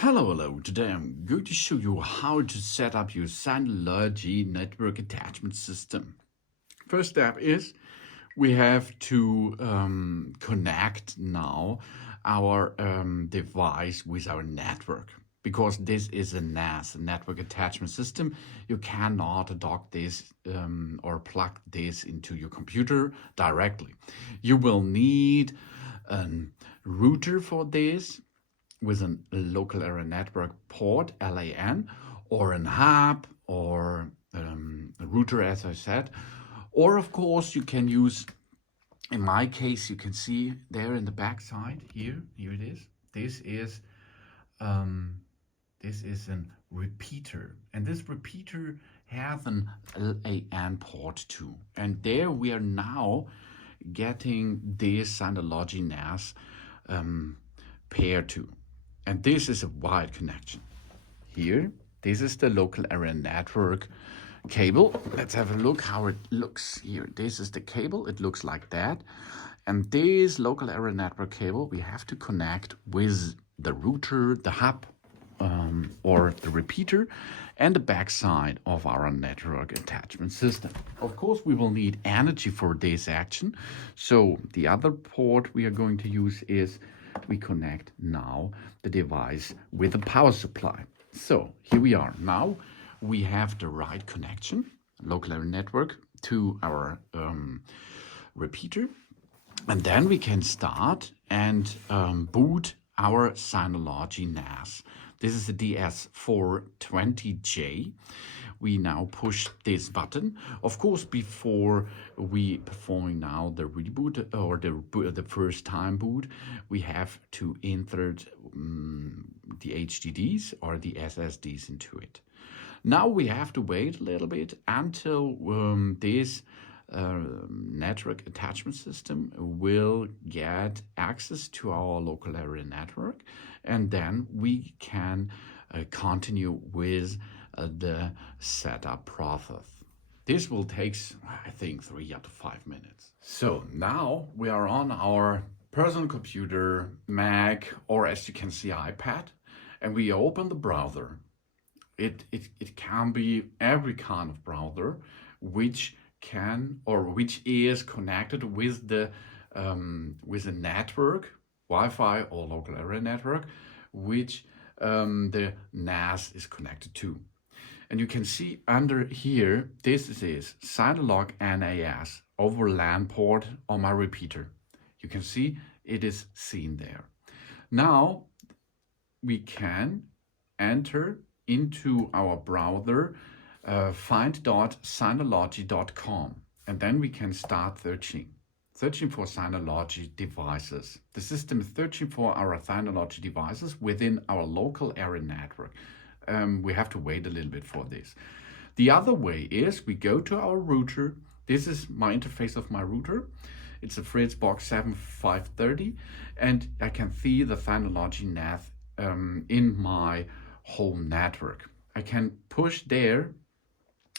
Hello. Today I'm going to show you how to set up your Synology network attachment system. First step is we have to connect now our device with our network. Because this is a NAS, a network attachment system, you cannot dock this or plug this into your computer directly. You will need a router for this, with a local area network port, LAN, or an hub, or a router, as I said. Or of course you can use, in my case, you can see there in the back side, here it is. This is a repeater, and this repeater has an LAN port too. And there we are now getting this Synology NAS pair to. And this is a wired connection. Here, this is the local area network cable. Let's have a look how it looks here. This is the cable. It looks like that. And this local area network cable, we have to connect with the router, the hub, or the repeater, and the backside of our network attachment system. Of course, we will need energy for this action. So the other port we are going to use is we connect now the device with a power supply. So here we are. Now we have the right connection, local area network, to our repeater. And then we can start and boot our Synology NAS. This is the DS420j. We now push this button. Of course, before we performing now the reboot or the first time boot, we have to insert the HDDs or the SSDs into it. Now we have to wait a little bit until this network attachment system will get access to our local area network, and then we can continue with the setup process. This will take, I think, 3 up to 5 minutes. So now we are on our personal computer, Mac, or as you can see, iPad, and we open the browser. It can be every kind of browser which can or which is connected with the network, Wi-Fi or local area network, which the NAS is connected to. And you can see under here, this is Synology NAS over LAN port on my repeater. You can see it is seen there. Now we can enter into our browser find.synology.com, and then we can start searching for Synology devices. The system is searching for our Synology devices within our local area network. We have to wait a little bit for this. The other way is we go to our router. This is my interface of my router. It's a Fritzbox 7530, and I can see the Synology NAS in my home network. I can push there,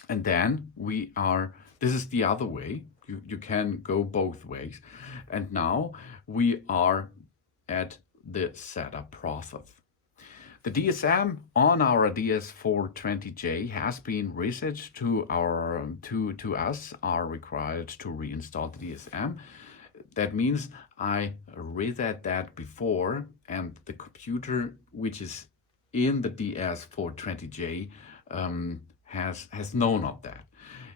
and then this is the other way. You can go both ways. And now we are at the setup process. The DSM on our DS420j has been reset to us are required to reinstall the DSM. That means I reset that before, and the computer which is in the DS420j has known of that.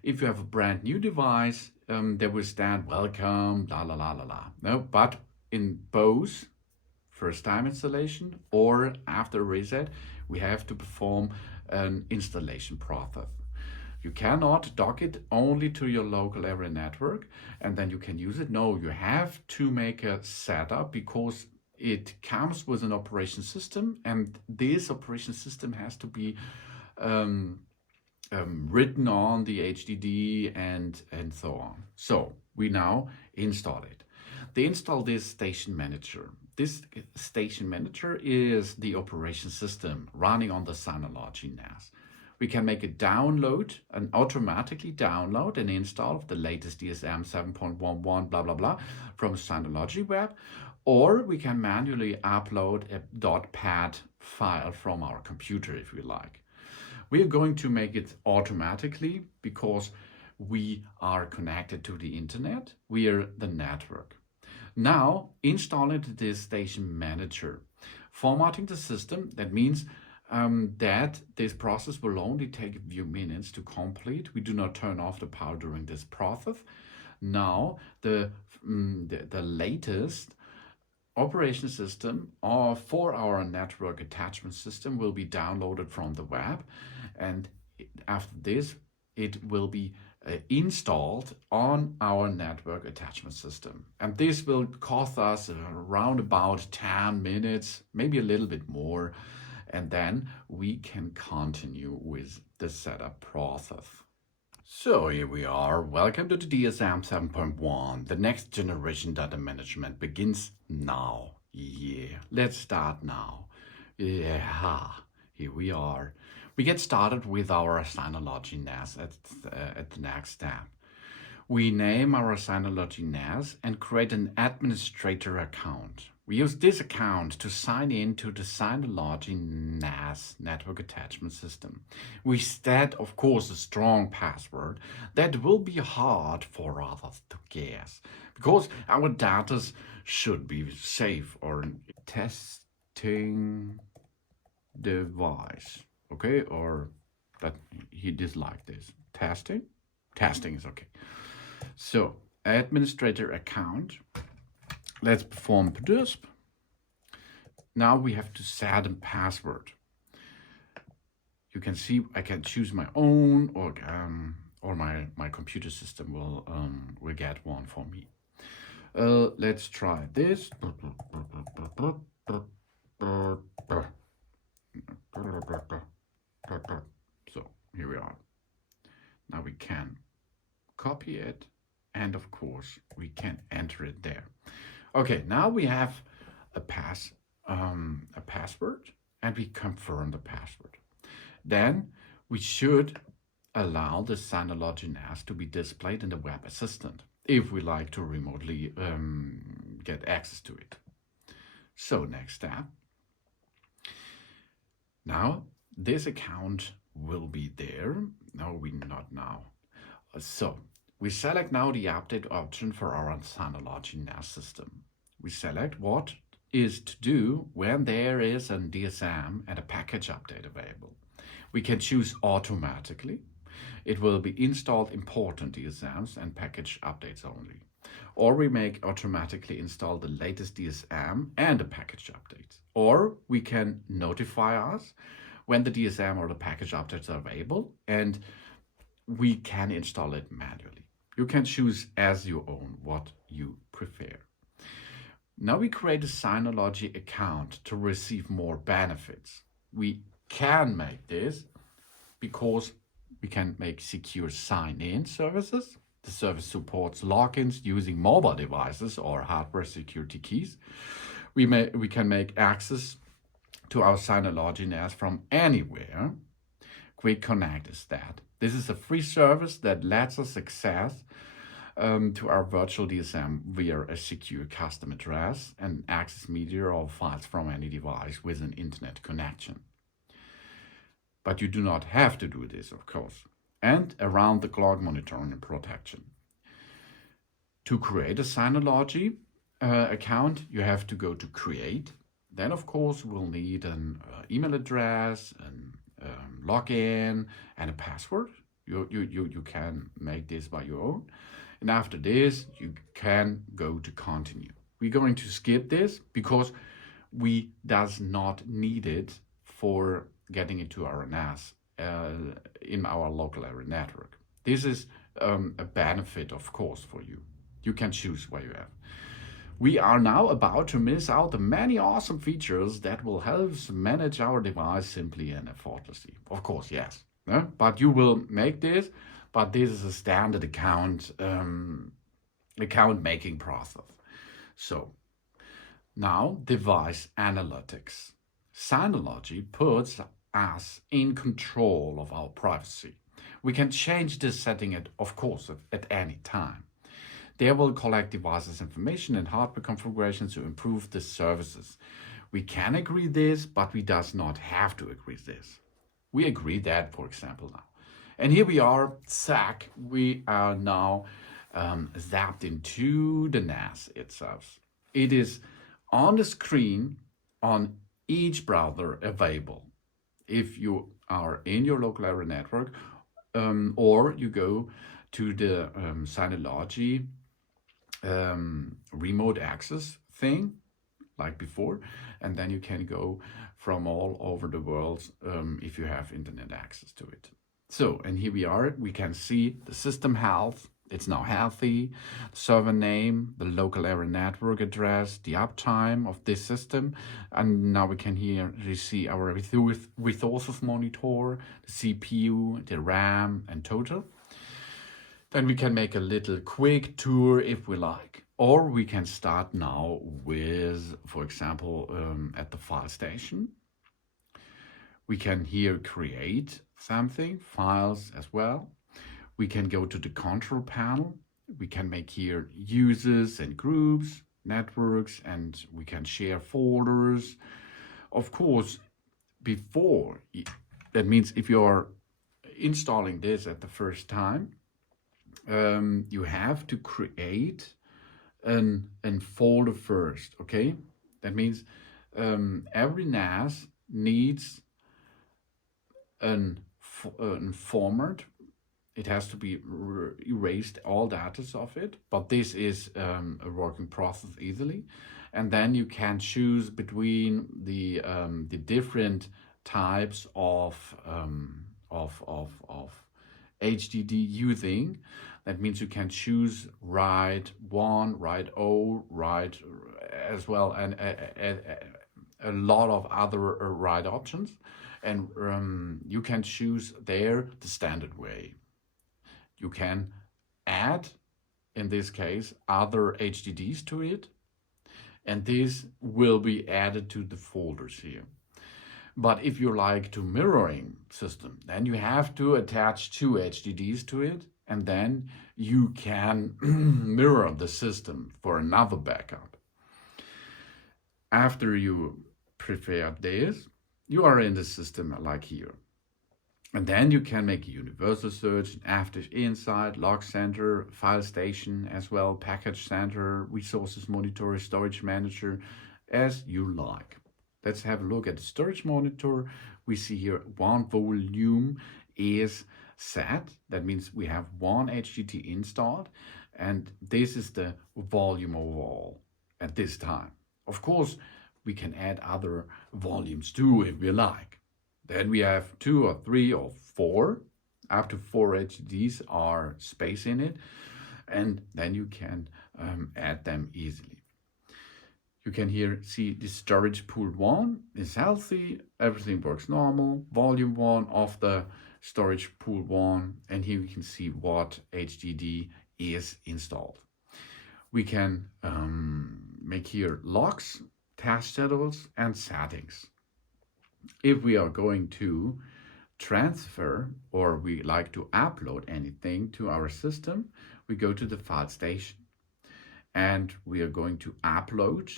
If you have a brand new device, there will stand welcome, la la la la la. No, but in both first time installation or after reset, we have to perform an installation process. You cannot dock it only to your local area network and then you can use it. No, you have to make a setup because it comes with an operation system, and this operation system has to be written on the HDD and so on. So we now install it. They install this station manager. This station manager is the operation system running on the Synology NAS. We can make a download, an automatically download and install of the latest DSM 7.11 blah blah blah from Synology web, or we can manually upload a .pad file from our computer if we like. We are going to make it automatically because we are connected to the internet. We are the network. Now, installing the DiskStation Manager. Formatting the system, that means that this process will only take a few minutes to complete. We do not turn off the power during this process. Now, the latest operation system for our network attachment system will be downloaded from the web, and after this it will be installed on our network attachment system, and this will cost us around about 10 minutes, maybe a little bit more, and then we can continue with the setup process. So here we are. Welcome to the DSM 7.1. The next generation data management begins now. Yeah, let's start now. Yeah, here we are. We get started with our Synology NAS at the next step. We name our Synology NAS and create an administrator account. We use this account to sign in to the Synology NAS network attachment system. We set, of course, a strong password that will be hard for others to guess, because our data should be safe or testing device. Okay, or that he disliked this. Testing? Testing is okay. So, administrator account. Let's perform PDUSP. Now we have to set a password. You can see I can choose my own, or my computer system will get one for me. Let's try this. So here we are. Now we can copy it, and of course we can enter it there. Okay, now we have a password, and we confirm the password. Then we should allow the Synology NAS to be displayed in the web assistant if we like to remotely get access to it. So next step. Now this account will be there. No, not now. So we select now the update option for our Synology NAS system. We select what is to do when there is a DSM and a package update available. We can choose automatically. It will be installed important DSMs and package updates only. Or we make automatically install the latest DSM and the package updates. Or we can notify us when the DSM or the package updates are available, and we can install it manually. You can choose as you own what you prefer. Now we create a Synology account to receive more benefits. We can make this because we can make secure sign-in services. The service supports logins using mobile devices or hardware security keys. We can make access to our Synology NAS from anywhere. Quick Connect is that. This is a free service that lets us access to our virtual DSM via a secure custom address and access media or files from any device with an internet connection. But you do not have to do this, of course. And around-the-clock monitoring and protection. To create a Synology account, you have to go to Create. Then, of course, we'll need an email address, a login, and a password. You can make this by your own. And after this, you can go to Continue. We're going to skip this because we does not need it for getting into our NAS in our local area network. This is a benefit, of course, for you. You can choose where you have. We are now about to miss out the many awesome features that will help us manage our device simply and effortlessly. Of course, yes. But you will make this, but this is a standard account making process. So now device analytics. Synology puts us in control of our privacy. We can change this setting, of course, at any time. They will collect devices information and hardware configurations to improve the services. We can agree this, but we does not have to agree this. We agree that, for example, now. And here we are, zack, we are now zapped into the NAS itself. It is on the screen on each browser available. If you are in your local area network, or you go to the Synology remote access thing, like before, and then you can go from all over the world if you have internet access to it. So, and here we are, we can see the system health, it's now healthy, server name, the local area network address, the uptime of this system, and now we can here see our resources monitor, the CPU, the RAM, and total. Then we can make a little quick tour if we like, or we can start now with, for example, at the file station. We can here create something, files as well. We can go to the control panel. We can make here users and groups, networks, and we can share folders. Of course, before, that means if you're installing this at the first time, you have to create a folder first, okay? That means every NAS needs a format. It has to be erased, all data of it, but this is a working process easily. And then you can choose between the different types of HDD using. That means you can choose write 1, write 0, write as well, and a lot of other write options. And you can choose there the standard way. You can add, in this case, other HDDs to it, and this will be added to the folders here. But if you like to mirroring system, then you have to attach 2 HDDs to it, and then you can mirror the system for another backup. After you prepare this, you are in the system like here. And then you can make a universal search, active insight, log center, file station as well, package center, resources monitor, storage manager, as you like. Let's have a look at the storage monitor. We see here one volume is set. That means we have one HDD installed, and this is the volume overall at this time. Of course, we can add other volumes too if we like. Then we have 2 or 3 or 4, up to 4 HDDs are space in it, and then you can add them easily. You can here see the storage pool 1 is healthy, everything works normal, volume 1 of the storage pool 1, and here we can see what HDD is installed. We can make here logs, task schedules, and settings. If we are going to transfer or we like to upload anything to our system, we go to the file station and we are going to upload.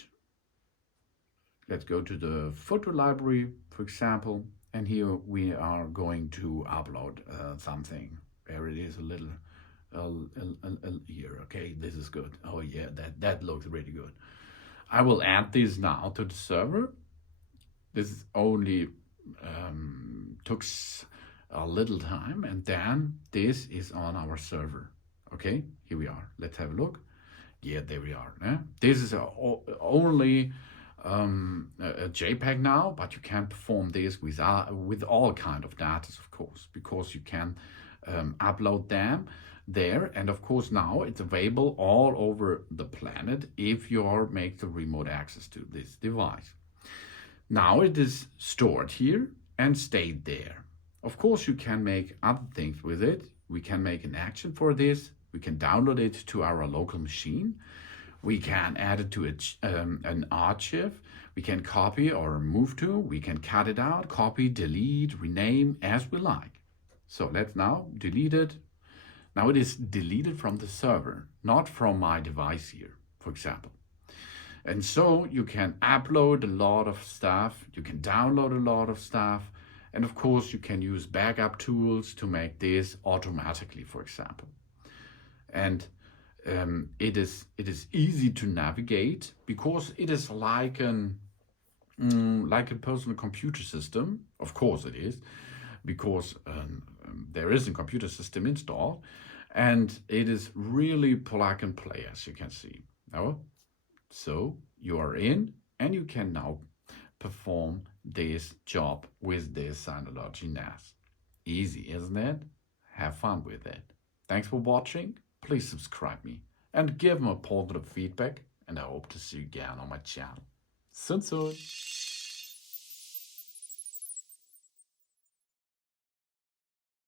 Let's go to the photo library, for example, and here we are going to upload something. There it is, a little here. Okay, this is good. Oh yeah, that looks really good. I will add this now to the server. This only took a little time, and then this is on our server. Okay, here we are. Let's have a look. Yeah, there we are. This is only a JPEG now, but you can perform this with all kind of data, of course, because you can upload them there. And of course, now it's available all over the planet if you make the remote access to this device. Now it is stored here and stayed there. Of course, you can make other things with it. We can make an action for this. We can download it to our local machine. We can add it to an archive. We can copy or move to. We can cut it out, copy, delete, rename as we like. So let's now delete it. Now it is deleted from the server, not from my device here, for example. And so you can upload a lot of stuff, you can download a lot of stuff, and of course you can use backup tools to make this automatically, for example. And it is easy to navigate because it is like a personal computer system. Of course it is, because there is a computer system installed, and it is really plug and play, as you can see. So you are in, and you can now perform this job with this Synology NAS. Easy, isn't it? Have fun with it. Thanks for watching. Please subscribe me and give me a positive feedback, and I hope to see you again on my channel. Soon.